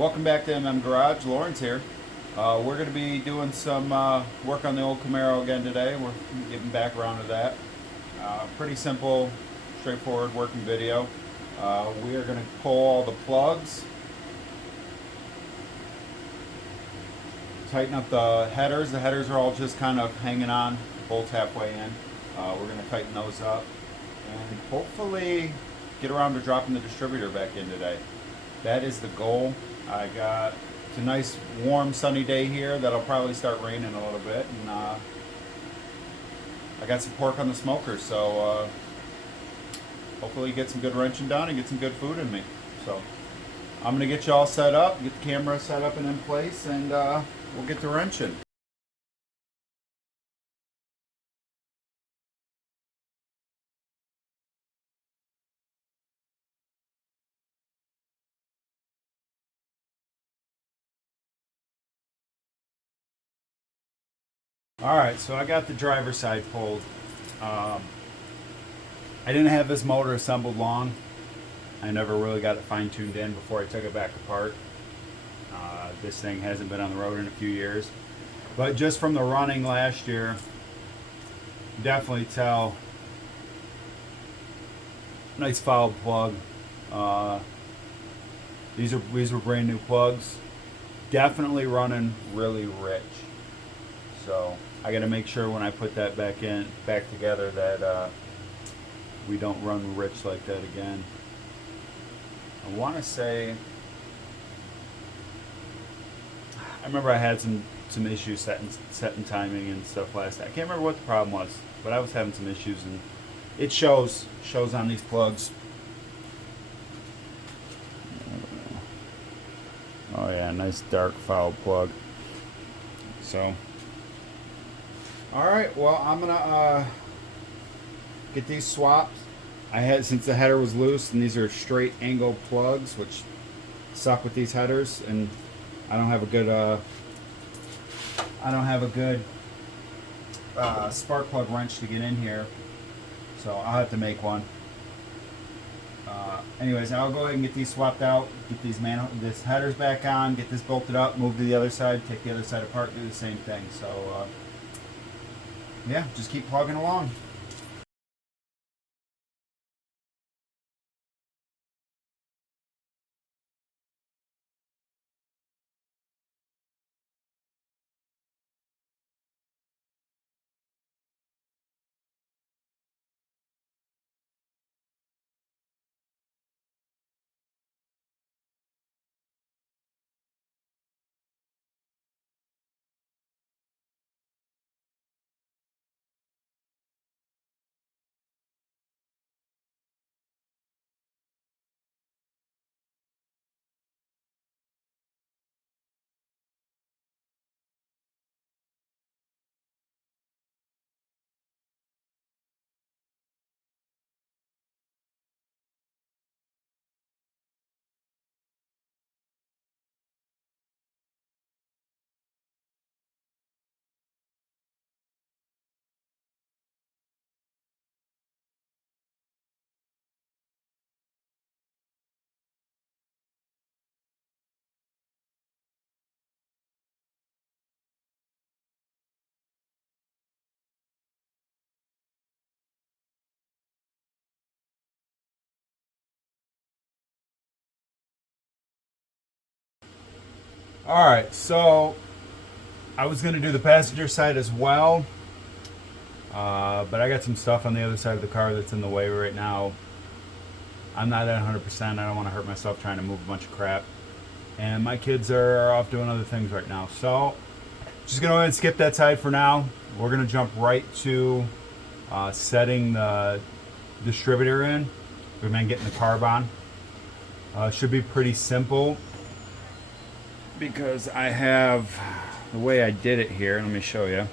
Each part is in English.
Welcome back to Garage. Lawrence here. We're going to be doing some work on the old Camaro again today. We're getting back around to that. Pretty simple, straightforward working video. We are going to pull all the plugs, tighten up the headers. The headers are all just kind of hanging on, bolts halfway in. We're going to tighten those up and hopefully get around to dropping the distributor back in today. That is the goal. It's a nice warm sunny day here that'll probably start raining a little bit, and I got some pork on the smoker, so hopefully get some good wrenching done and get some good food in me. So I'm gonna get you all set up, get the camera set up and in place, and we'll get to wrenching. Alright, so I got the driver's side pulled. I didn't have this motor assembled long. I never really got it fine-tuned in before I took it back apart. This thing hasn't been on the road in a few years. But just from the running last year, definitely tell. Nice foul plug. These were brand new plugs. Definitely running really rich. So I got to make sure when I put that back together that we don't run rich like that again. I want to say, I remember I had some issues setting timing and stuff last night. I can't remember what the problem was, but I was having some issues, and it shows on these plugs. Oh yeah, nice dark foul plug. So. Alright, well, I'm gonna get these swapped. Since the header was loose, and these are straight angle plugs, which suck with these headers, and I don't have a good spark plug wrench to get in here, so I'll have to make one. Anyways, I'll go ahead and get these swapped out, get this headers back on, get this bolted up, move to the other side, take the other side apart, do the same thing. So yeah, just keep plugging along. Alright, so I was going to do the passenger side as well, but I got some stuff on the other side of the car that's in the way right now. I'm not at 100%. I don't want to hurt myself trying to move a bunch of crap. And my kids are off doing other things right now. So, just going to go ahead and skip that side for now. We're going to jump right to setting the distributor in. We've been getting the carb on. Should be pretty simple, because I have the way I did it here. Let me show you.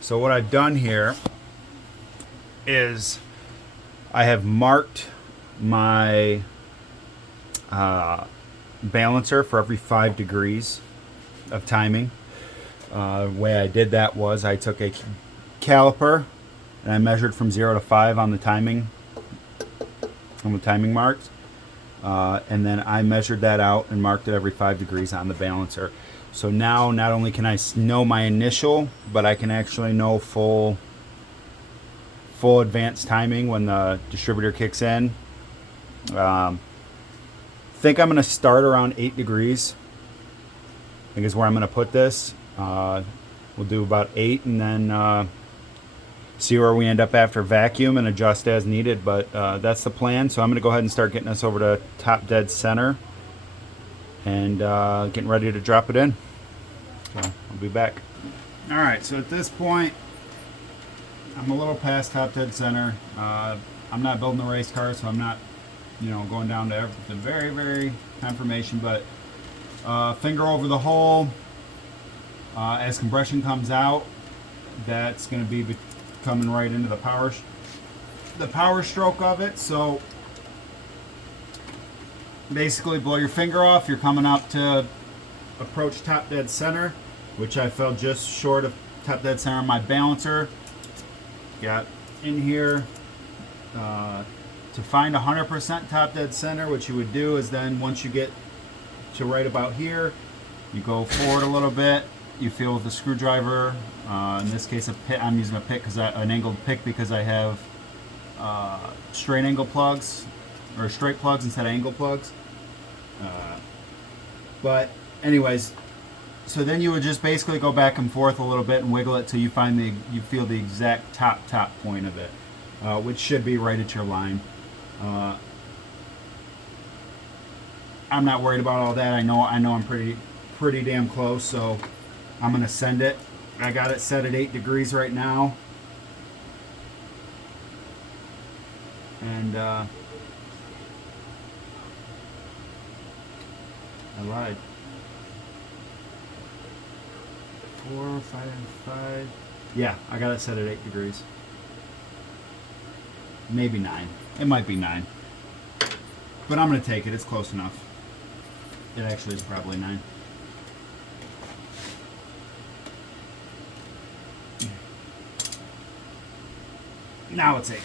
So what I've done here is I have marked my balancer for every 5 degrees of timing. The way I did that was I took a caliper and I measured from 0 to 5 on the timing marks. And then I measured that out and marked it every 5 degrees on the balancer. So now not only can I know my initial, but I can actually know full advanced timing when the distributor kicks in. Think I'm going to start around 8 degrees. I think is where I'm going to put this. We'll do about 8 and then see where we end up after vacuum and adjust as needed. But that's the plan. So I'm going to go ahead and start getting us over to top dead center and getting ready to drop it in. So I'll be back. All right, so at this point, I'm a little past top dead center. I'm not building a race car, so I'm not, going down to the very, very confirmation, but finger over the hole. As compression comes out, that's going to be coming right into the power stroke of it. So basically blow your finger off. You're coming up to approach top dead center, which I fell just short of top dead center on my balancer. Got in here to find 100% top dead center. What you would do is then once you get to right about here, you go forward a little bit. You feel with the screwdriver. In this case, a pit. I'm using a pick an angled pick because I have straight angle plugs or straight plugs instead of angle plugs. But anyways, so then you would just basically go back and forth a little bit and wiggle it till you find you feel the exact top point of it, which should be right at your line. I'm not worried about all that. I know I'm pretty damn close, so I'm gonna send it. I got it set at 8 degrees right now, and I lied. 4, 5. Yeah, I got it set at 8 degrees. Maybe 9. It might be 9. But I'm going to take it. It's close enough. It actually is probably 9. Now it's 8.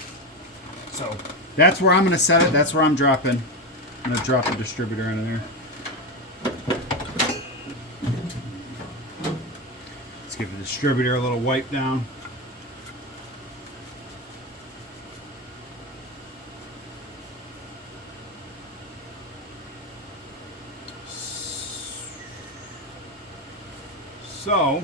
So that's where I'm going to set it. That's where I'm dropping. I'm going to drop the distributor into there. Let's give the distributor a little wipe down. So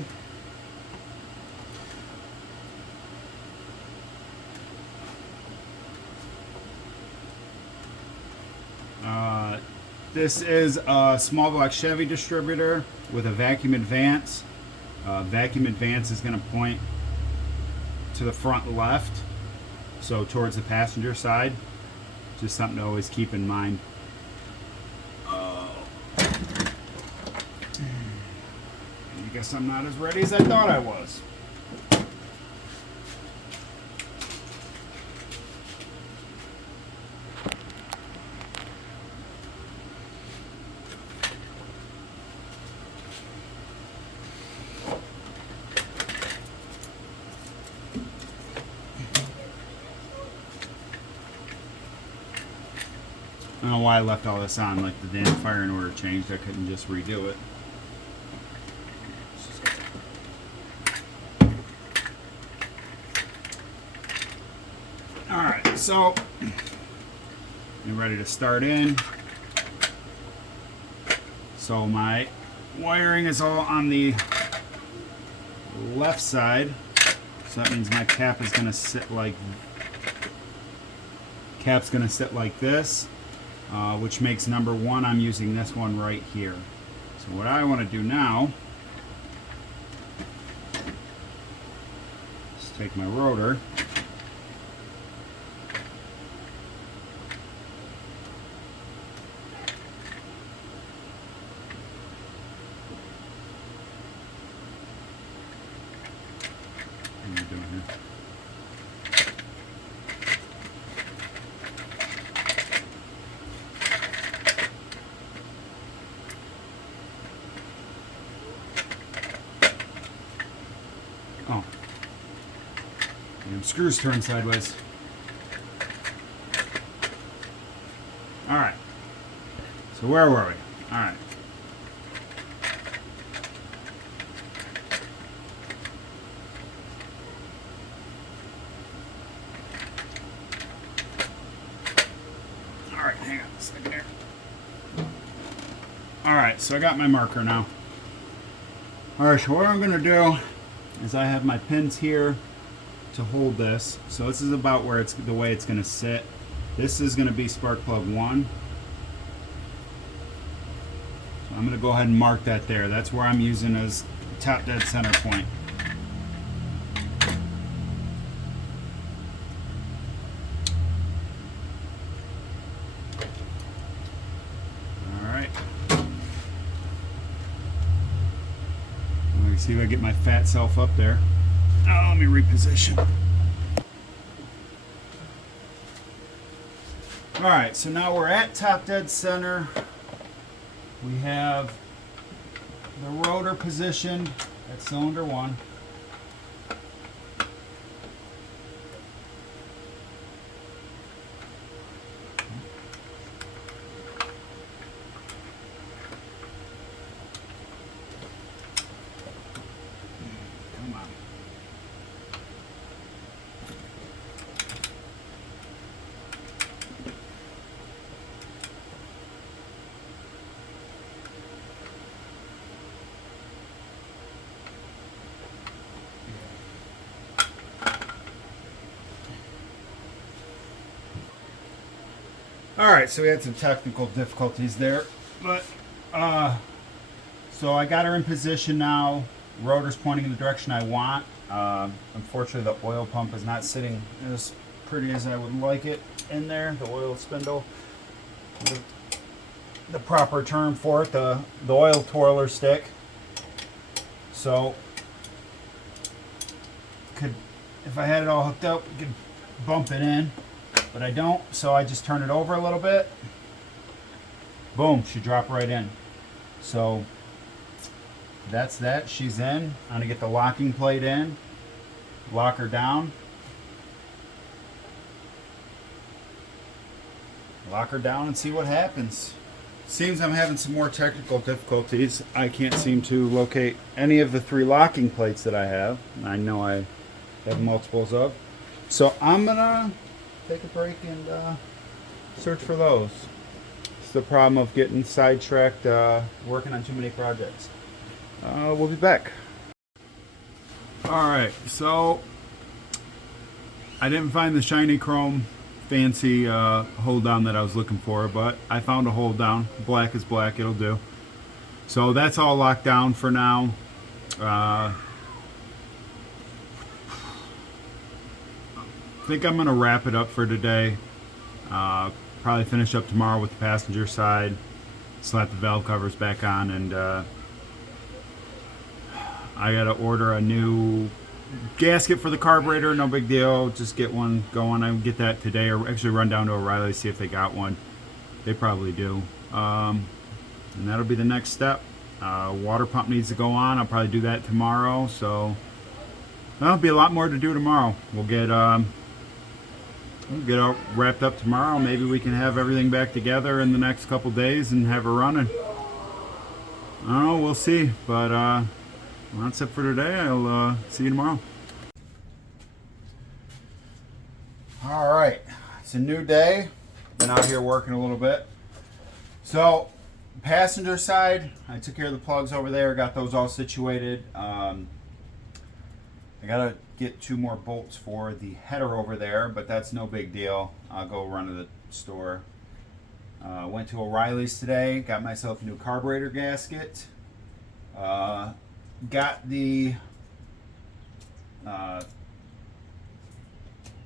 this is a small block Chevy distributor with a vacuum advance. Vacuum advance is going to point to the front left, so towards the passenger side. Just something to always keep in mind. I guess I'm not as ready as I thought I was. I don't know why I left all this on, like the damn firing order changed. I couldn't just redo it. Alright, so you're ready to start in. So my wiring is all on the left side. So that means my cap is gonna sit like this. Which makes number 1, I'm using this one right here. So what I want to do now is take my rotor what are you doing here? Oh. Damn screws turn sideways. Alright. So where were we? All right. All right, hang on a second here. All right, so I got my marker now. All right, so what I'm gonna do is I have my pins here to hold this. So this is about where it's the way it's gonna sit. This is gonna be spark plug 1. So I'm gonna go ahead and mark that there. That's where I'm using as top dead center point. See if I get my fat self up there. Oh, let me reposition. All right, so now we're at top dead center. We have the rotor positioned at cylinder 1. Alright, so we had some technical difficulties there, but so I got her in position now. Rotor's pointing in the direction I want. Unfortunately, the oil pump is not sitting as pretty as I would like it in there, the oil spindle. The proper term for it, the oil twirler stick. So, if I had it all hooked up, we could bump it in. But I don't, so I just turn it over a little bit. Boom, she dropped right in. So that's that, she's in. I'm gonna get the locking plate in, lock her down. Lock her down and see what happens. Seems I'm having some more technical difficulties. I can't seem to locate any of the 3 locking plates that I have. I know I have multiples of. So I'm gonna take a break and search for those. It's the problem of getting sidetracked working on too many projects. We'll be back. Alright, so I didn't find the shiny chrome fancy hold down that I was looking for, but I found a hold down. Black is black, it'll do. So that's all locked down for now. I think I'm gonna wrap it up for today. Probably finish up tomorrow with the passenger side, slap the valve covers back on, and I gotta order a new gasket for the carburetor. No big deal, just get one going. I can get that today, or actually run down to O'Reilly, see if they got one. They probably do. And that'll be the next step. Water pump needs to go on. I'll probably do that tomorrow, so there'll be a lot more to do tomorrow. We'll get all wrapped up tomorrow. Maybe we can have everything back together in the next couple days and have her running. I don't know, we'll see. But that's it for today. I'll see you tomorrow. All right, it's a new day. Been out here working a little bit. So, passenger side, I took care of the plugs over there, got those all situated. I gotta get 2 more bolts for the header over there, but that's no big deal. I'll go run to the store. Went to O'Reilly's today, got myself a new carburetor gasket. Got the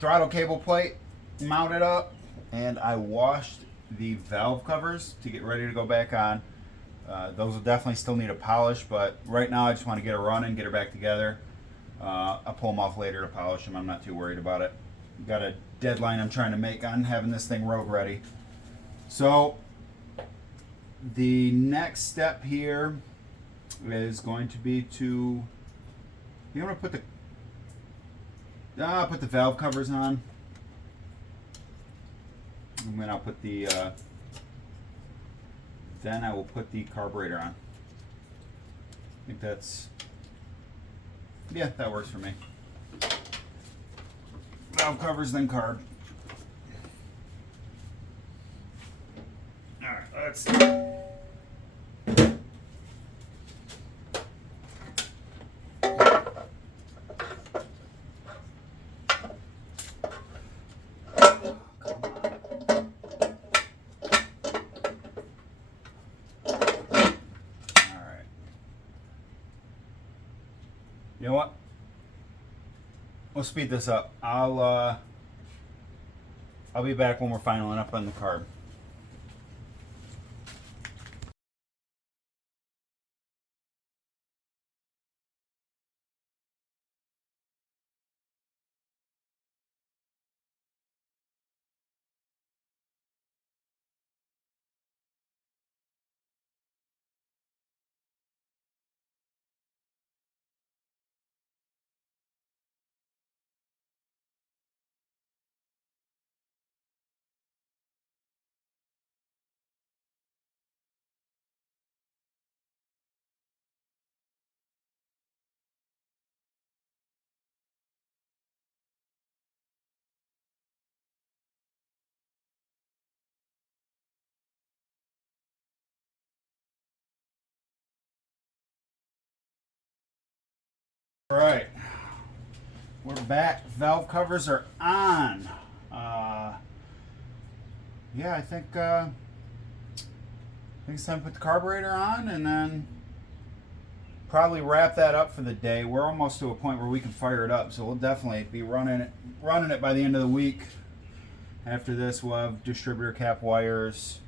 throttle cable plate mounted up, and I washed the valve covers to get ready to go back on. Those will definitely still need a polish, but right now I just want to get her running, get her back together. I'll pull them off later to polish them. I'm not too worried about it. Got a deadline I'm trying to make on having this thing road ready. So the next step here is going to be to, I'm going to put the valve covers on, and then I'll put the then I will put the carburetor on. I think that's, yeah, that works for me. Valve covers, then carb. All right, let's. You know what? We'll speed this up. I'll be back when we're finaling up on the carb. All right, we're back. Valve covers are on. Yeah, I think it's time to put the carburetor on and then probably wrap that up for the day. We're almost to a point where we can fire it up, so we'll definitely be running it by the end of the week. After this, we'll have distributor cap wires.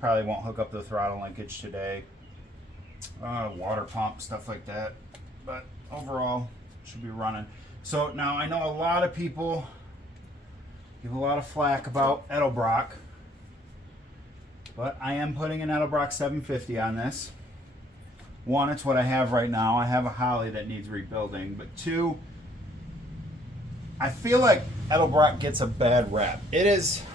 Probably won't hook up the throttle linkage today. Water pump, stuff like that. But overall, should be running. So now I know a lot of people give a lot of flack about Edelbrock, but I am putting an Edelbrock 750 on this. One, it's what I have right now. I have a Holly that needs rebuilding, but two, I feel like Edelbrock gets a bad rap.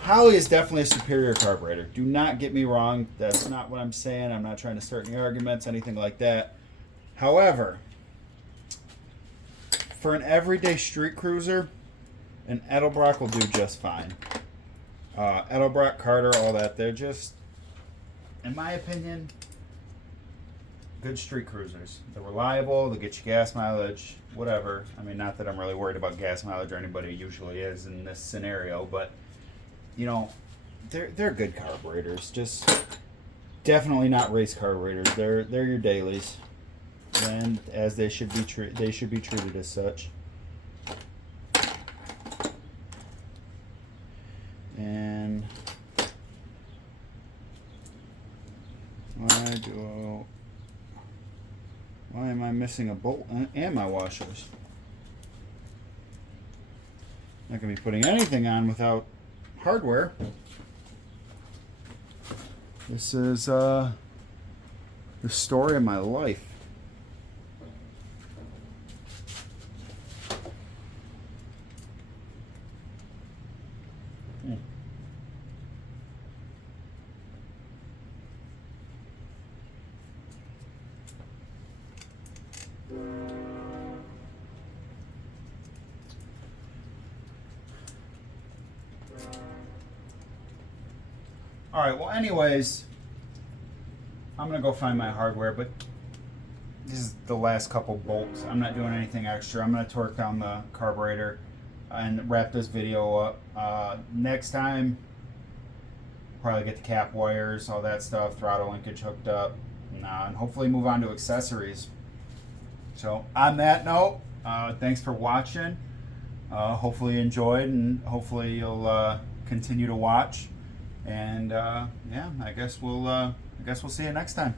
Holly is definitely a superior carburetor. Do not get me wrong. That's not what I'm saying. I'm not trying to start any arguments, anything like that. However, for an everyday street cruiser, an Edelbrock will do just fine. Edelbrock, Carter, all that, they're just, in my opinion, good street cruisers. They're reliable, they get you gas mileage, whatever. I mean, not that I'm really worried about gas mileage, or anybody usually is in this scenario, but, you know, they're good carburetors. Just definitely not race carburetors. They're your dailies, and as they should be treated as such. And why am I missing a bolt and my washers? Not gonna be putting anything on without hardware. This is the story of my life. All right, well, anyways, I'm going to go find my hardware, but this is the last couple bolts. I'm not doing anything extra. I'm going to torque down the carburetor and wrap this video up. Next time, probably get the cap wires, all that stuff, throttle linkage hooked up, and hopefully move on to accessories. So on that note, thanks for watching. Hopefully you enjoyed, and hopefully you'll continue to watch. And yeah, I guess we'll see you next time.